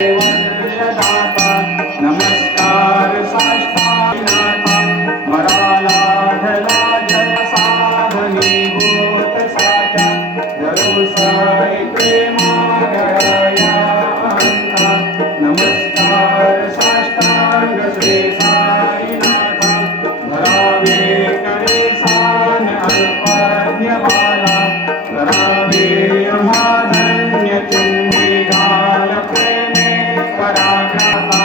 कैवल्यदाता नमस्कार साष्टांगनाथ वरालाधला जल साधनीभूत साचा दरोसाई प्रेमागया अंता नमस्कार साष्टांग श्री साईनाथ धरावे करे सान अल्पज्ञ बाला करावे महाधन्य चुंबी घाल प्रेमे पराग्रहा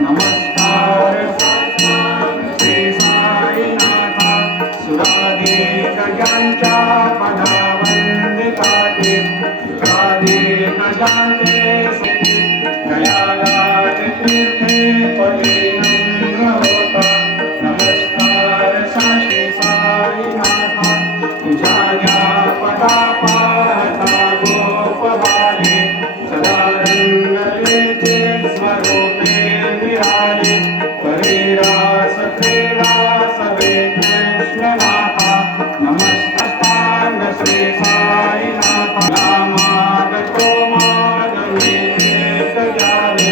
नमस्कार साष्टांग श्री साईनाथ सुराधिक ज्ञानच्या पदावंदिताते सुराधिक ज्ञानते दयालाट तीर्थे पदे नम्र होता नमस्कार श्री साईनाथ तुझ्या ज्ञा पदा पाहता गोपबाले सदा रंगलेचे स्वरूपे विराले परिरास क्रीडा सवे कृष्णनाथा नमस्कार श्री साईनाथ नामागतो मागणे जावे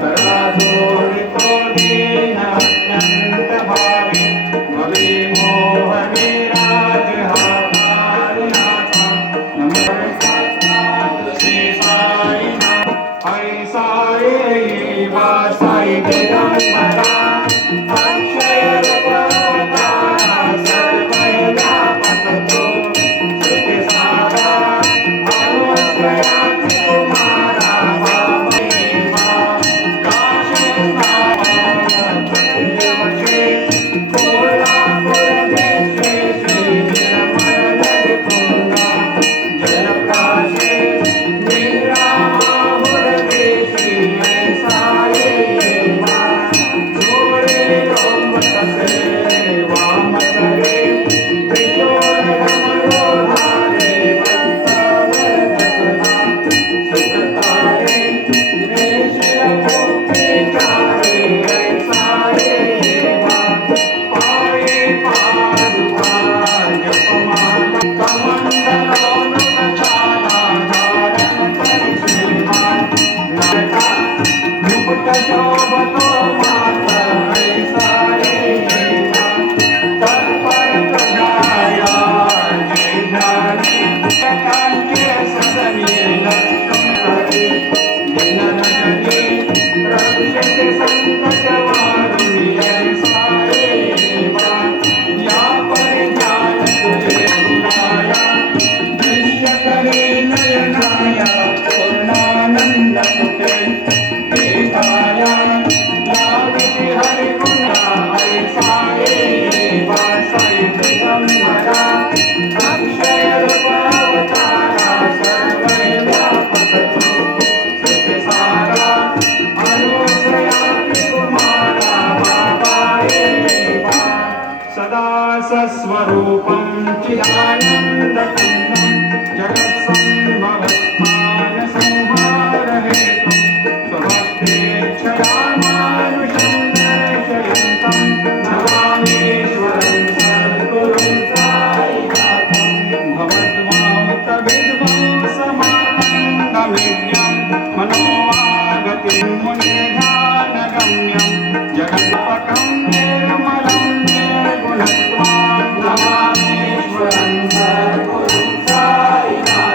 करा जोडितो दीन अत्यंत भावे भवे मोहने राज हातारिनाथा नमस्कार श्री साईनाथ आई साई वासाई दिगंबरा अक्षय रूपवतारा सर्वै व्यापकतो श्रुति सारा अनुश्रयाति कुमारा भावैवा काशनामपञ्चवटे कोल्हापुरमे श्री श्री निर्मलनदिकुण्डा जलप्राशे निद्रामाहुरदेशी ऐसायैवा जोरे रोमतसे वामकरे त्रिशूलधमरोधारे भक्तवरदसुधा सुखकारे निशिलभोक्तिचारे ऐसायैवा पाये पादुका जपमाला कमण्डलोऽनुपचाला धारण परिश्रीमान् नरका मुकुटशोभतो मात्र ऐसायैवा तत्परप्रदाया जय ध्याने कान्ये सदने लक्ष्मी दिनरजनी रक्षते संकटवारुणी ऐसायैवा या परिज्ञान तुझे गुणाया दृश्यकरी नयनाया पूर्णानंद सुखे गीताया याविषि हरिगुणा ऐसायैवा साई दिगंबरा अक्षय रूपावतारा सर्वै व्यापकतो श्रुति सारा अनुश्रयाति कुमारा भावायैवा सदा सस्वरूपं चिदानन्दकन्दं जगत्सम्भवस्थानसंहारहेतुं स्वभक्तेच्छया मानुषं दर्शयन्तं नमामीश्वरं सद्गुरुं साईनाथं भवद्वान्तविध्वंसमानन्दविद्यां मनोवागतिं मुने